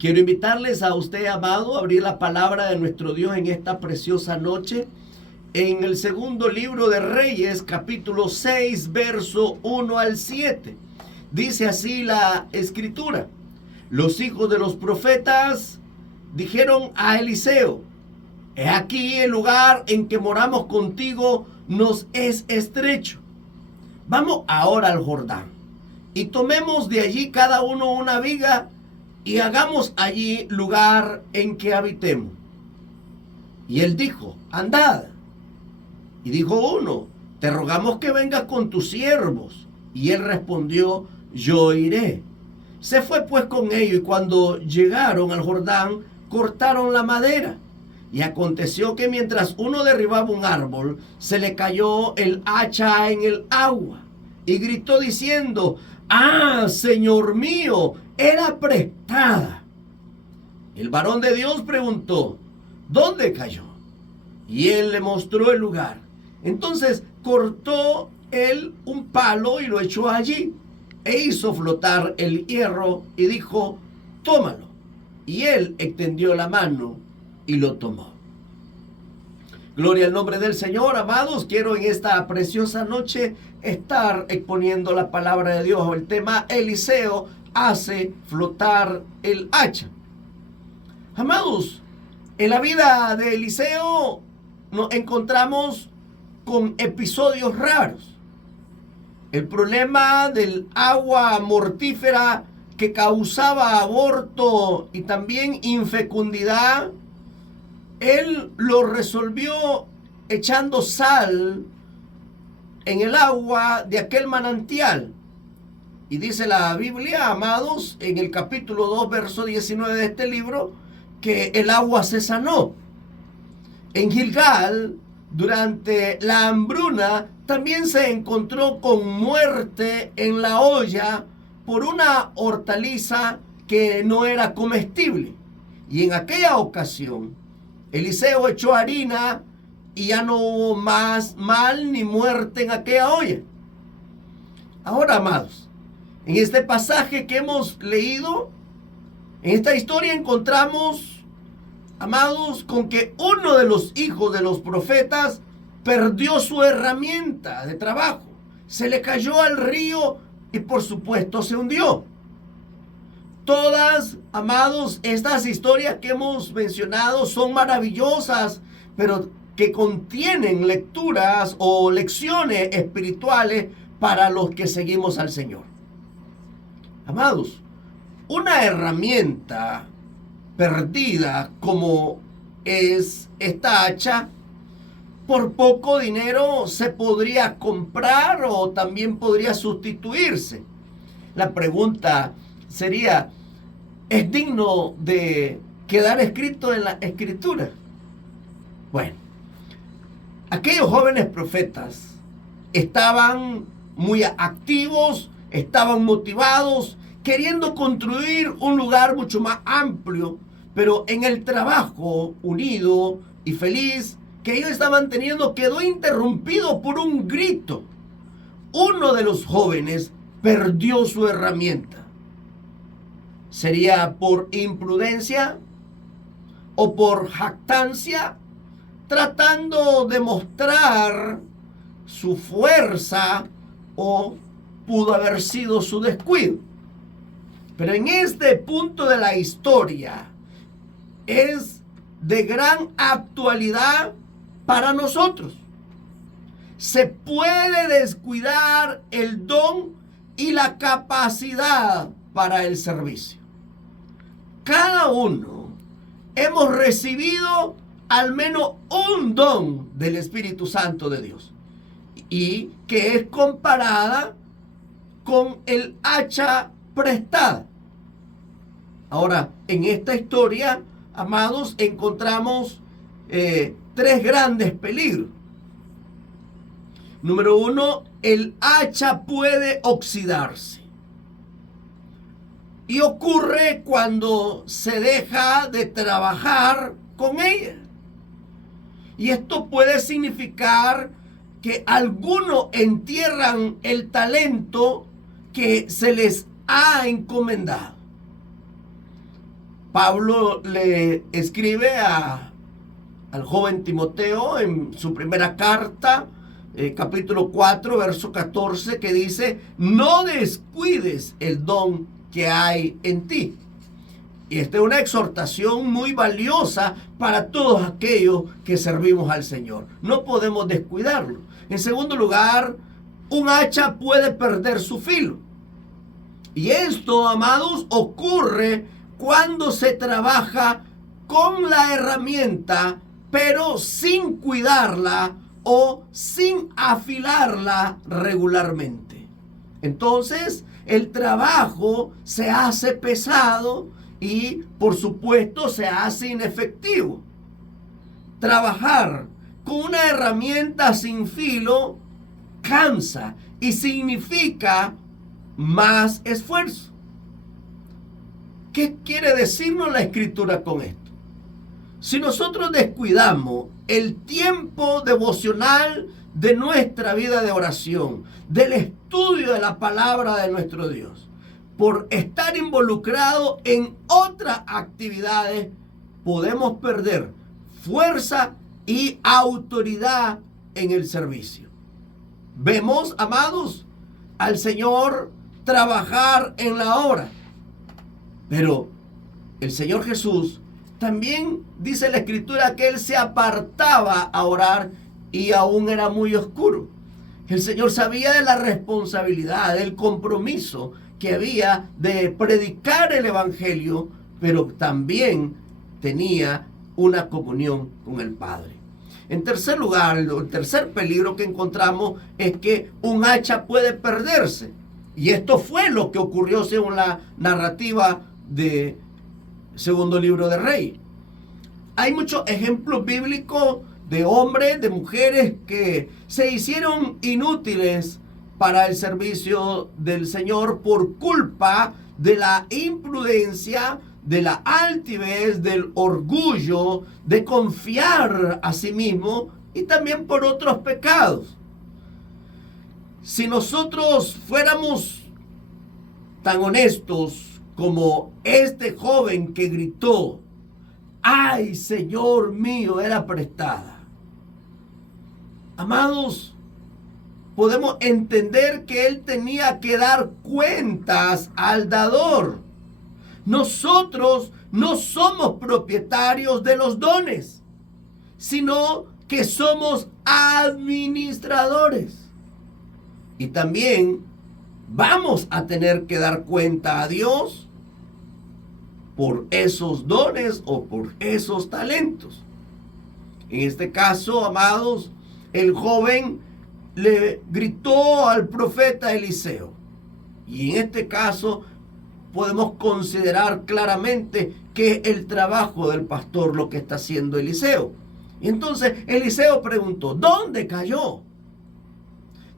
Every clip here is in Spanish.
Quiero invitarles a usted, amado, a abrir la palabra de nuestro Dios en esta preciosa noche. En el segundo libro de Reyes, capítulo 6, verso 1 al 7. Dice así la escritura. Los hijos de los profetas dijeron a Eliseo: he aquí el lugar en que moramos contigo nos es estrecho. Vamos ahora al Jordán y tomemos de allí cada uno una viga y hagamos allí lugar en que habitemos. Y él dijo: andad. Y dijo uno: te rogamos que vengas con tus siervos. Y él respondió: yo iré. Se fue pues con ellos, y cuando llegaron al Jordán, cortaron la madera. Y aconteció que mientras uno derribaba un árbol, se le cayó el hacha en el agua, y gritó diciendo: ¡ah, Señor mío! Era prestada. El varón de Dios preguntó: ¿dónde cayó? Y él le mostró el lugar. Entonces cortó él un palo y lo echó allí, e hizo flotar el hierro, y dijo: tómalo. Y él extendió la mano y lo tomó. Gloria al nombre del Señor, amados. Quiero en esta preciosa noche estar exponiendo la palabra de Dios. El tema: Eliseo hace flotar el hacha. Amados, en la vida de Eliseo nos encontramos con episodios raros. El problema del agua mortífera que causaba aborto y también infecundidad, él lo resolvió echando sal en el agua de aquel manantial. Y dice la Biblia, amados, en el capítulo 2, verso 19 de este libro, que el agua se sanó. En Gilgal, durante la hambruna, también se encontró con muerte en la olla por una hortaliza que no era comestible. Y en aquella ocasión, Eliseo echó harina y ya no hubo más mal ni muerte en aquella olla. Ahora, amados, en este pasaje que hemos leído, en esta historia encontramos, amados, con que uno de los hijos de los profetas perdió su herramienta de trabajo, se le cayó al río y por supuesto se hundió. Todas, amados, estas historias que hemos mencionado son maravillosas, pero que contienen lecturas o lecciones espirituales para los que seguimos al Señor. Amados, una herramienta perdida como es esta hacha, por poco dinero se podría comprar o también podría sustituirse. La pregunta sería: ¿es digno de quedar escrito en la Escritura? Bueno, aquellos jóvenes profetas estaban muy activos, estaban motivados, queriendo construir un lugar mucho más amplio, pero en el trabajo unido y feliz que ellos estaban teniendo quedó interrumpido por un grito. Uno de los jóvenes perdió su herramienta. ¿Sería por imprudencia o por jactancia, tratando de mostrar su fuerza, o pudo haber sido su descuido? Pero en este punto de la historia es de gran actualidad para nosotros. Se puede descuidar el don y la capacidad para el servicio. Cada uno hemos recibido al menos un don del Espíritu Santo de Dios, y que es comparada con el hacha prestada. Ahora, en esta historia, amados, encontramos tres grandes peligros. Número uno, el hacha puede oxidarse. Y ocurre cuando se deja de trabajar con ella. Y esto puede significar que algunos entierran el talento, que se les ha encomendado. Pablo le escribe al joven Timoteo en su primera carta, capítulo 4, verso 14, que dice: no descuides el don que hay en ti. Y esta es una exhortación muy valiosa para todos aquellos que servimos al Señor. No podemos descuidarlo. En segundo lugar, un hacha puede perder su filo. Y esto, amados, ocurre cuando se trabaja con la herramienta, pero sin cuidarla o sin afilarla regularmente. Entonces, el trabajo se hace pesado y, por supuesto, se hace inefectivo. Trabajar con una herramienta sin filo cansa y significa más esfuerzo. ¿Qué quiere decirnos la Escritura con esto? Si nosotros descuidamos el tiempo devocional de nuestra vida de oración, del estudio de la palabra de nuestro Dios, por estar involucrado en otras actividades, podemos perder fuerza y autoridad en el servicio. Vemos, amados, al Señor trabajar en la obra, pero el Señor Jesús también dice la Escritura que Él se apartaba a orar y aún era muy oscuro. El Señor sabía de la responsabilidad, del compromiso que había de predicar el Evangelio, pero también tenía una comunión con el Padre. En tercer lugar, el tercer peligro que encontramos es que un hacha puede perderse. Y esto fue lo que ocurrió según la narrativa de segundo libro de Reyes. Hay muchos ejemplos bíblicos de hombres, de mujeres que se hicieron inútiles para el servicio del Señor por culpa de la imprudencia, de la altivez, del orgullo, de confiar a sí mismo y también por otros pecados. Si nosotros fuéramos tan honestos como este joven que gritó: ¡ay, Señor mío, era prestada! Amados, podemos entender que él tenía que dar cuentas al dador. Nosotros no somos propietarios de los dones, sino que somos administradores. Y también vamos a tener que dar cuenta a Dios por esos dones o por esos talentos. En este caso, amados, el joven le gritó al profeta Eliseo. Y en este caso podemos considerar claramente que es el trabajo del pastor lo que está haciendo Eliseo. Y entonces Eliseo preguntó: ¿dónde cayó?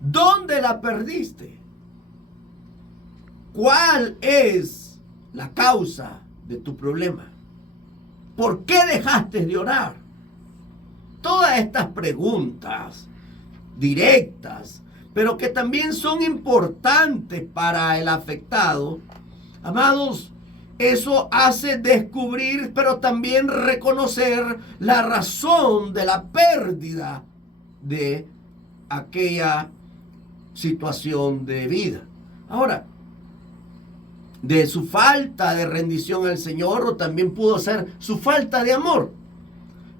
¿Dónde la perdiste? ¿Cuál es la causa de tu problema? ¿Por qué dejaste de orar? Todas estas preguntas directas, pero que también son importantes para el afectado, amados, eso hace descubrir, pero también reconocer la razón de la pérdida de aquella situación de vida. Ahora, de su falta de rendición al Señor, o también pudo ser su falta de amor.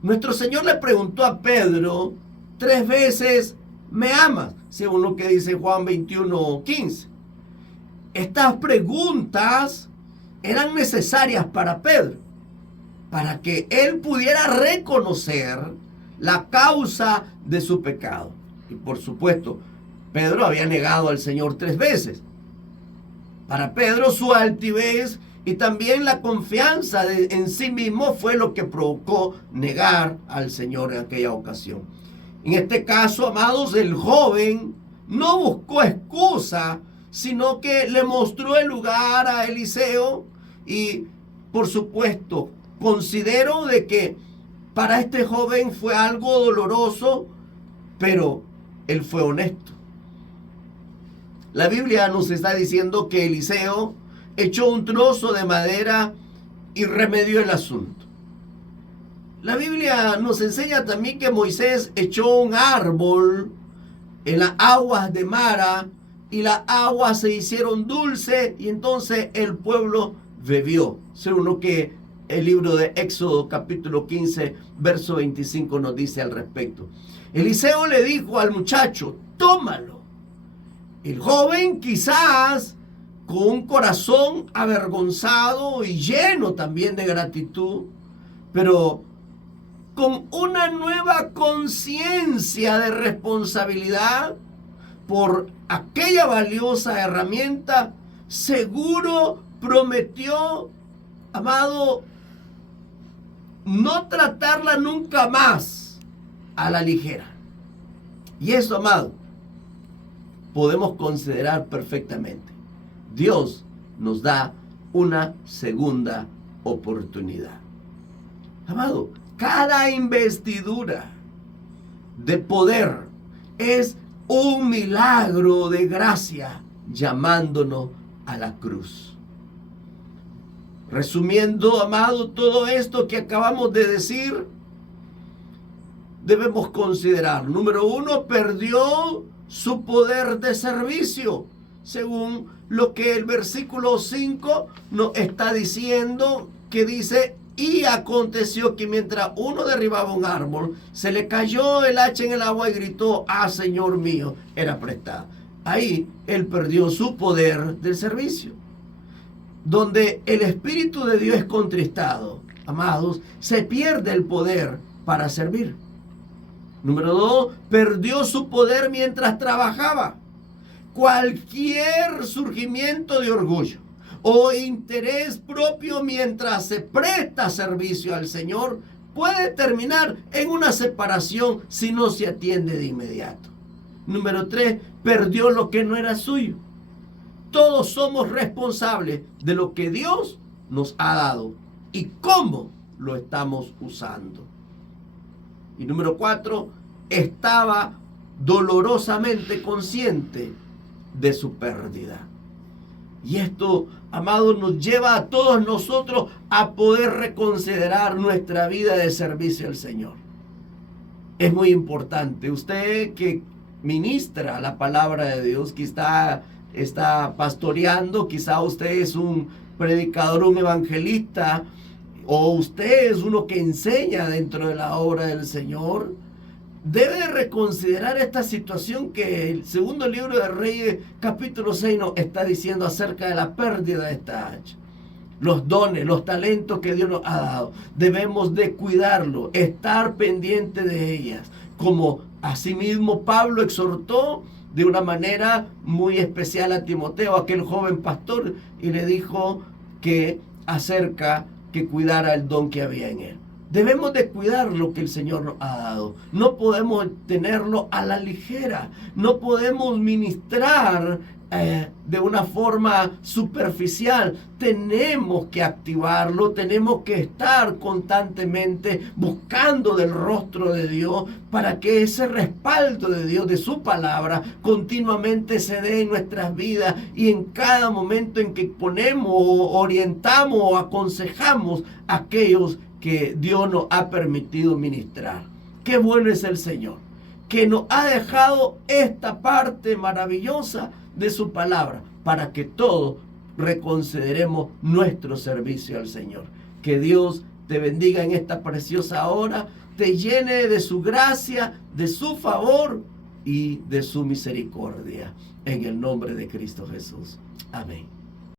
Nuestro Señor le preguntó a Pedro 3 veces: ¿me amas? Según lo que dice Juan 21:15. Estas preguntas eran necesarias para Pedro, para que él pudiera reconocer la causa de su pecado. Y por supuesto, Pedro había negado al Señor 3 veces. Para Pedro, su altivez y también la confianza en sí mismo fue lo que provocó negar al Señor en aquella ocasión. En este caso, amados, el joven no buscó excusa, sino que le mostró el lugar a Eliseo. Y por supuesto, considero de que para este joven fue algo doloroso, pero él fue honesto. La Biblia nos está diciendo que Eliseo echó un trozo de madera y remedió el asunto. La Biblia nos enseña también que Moisés echó un árbol en las aguas de Mara y las aguas se hicieron dulces y entonces el pueblo bebió. Según lo que el libro de Éxodo capítulo 15 verso 25 nos dice al respecto. Eliseo le dijo al muchacho, tómalo. El joven quizás con un corazón avergonzado y lleno también de gratitud, pero con una nueva conciencia de responsabilidad por aquella valiosa herramienta, seguro prometió, amado, no tratarla nunca más a la ligera. Y eso, amado, podemos considerar perfectamente. Dios nos da una segunda oportunidad. Amado, cada investidura de poder es un milagro de gracia llamándonos a la cruz. Resumiendo, amado, todo esto que acabamos de decir, debemos considerar. Número 1, perdió su poder de servicio, según lo que el versículo 5 nos está diciendo, que dice, y aconteció que mientras uno derribaba un árbol, se le cayó el hacha en el agua y gritó, ah, Señor mío, era prestada. Ahí él perdió su poder del servicio. Donde el Espíritu de Dios es contristado, amados, se pierde el poder para servir. Número 2, perdió su poder mientras trabajaba. Cualquier surgimiento de orgullo o interés propio mientras se presta servicio al Señor puede terminar en una separación si no se atiende de inmediato. Número 3, perdió lo que no era suyo. Todos somos responsables de lo que Dios nos ha dado y cómo lo estamos usando. Y número 4, estaba dolorosamente consciente de su pérdida. Y esto, amado, nos lleva a todos nosotros a poder reconsiderar nuestra vida de servicio al Señor. Es muy importante. Usted que ministra la palabra de Dios, que está pastoreando, quizá usted es un predicador, un evangelista, o usted es uno que enseña dentro de la obra del Señor, debe reconsiderar esta situación que el segundo libro de Reyes, capítulo 6, nos está diciendo acerca de la pérdida de esta hacha. Los dones, los talentos que Dios nos ha dado, debemos de cuidarlo, estar pendiente de ellas. Como asimismo Pablo exhortó de una manera muy especial a Timoteo, aquel joven pastor, y le dijo que cuidara el don que había en él. Debemos de cuidar lo que el Señor nos ha dado. No podemos tenerlo a la ligera. No podemos ministrar de una forma superficial. Tenemos que activarlo. Tenemos que estar constantemente buscando del rostro de Dios para que ese respaldo de Dios, de su palabra, continuamente se dé en nuestras vidas y en cada momento en que ponemos, orientamos o aconsejamos a aquellos que Dios nos ha permitido ministrar. Qué bueno es el Señor, que nos ha dejado esta parte maravillosa de su palabra para que todos reconsideremos nuestro servicio al Señor. Que Dios te bendiga en esta preciosa hora, te llene de su gracia, de su favor y de su misericordia. En el nombre de Cristo Jesús. Amén.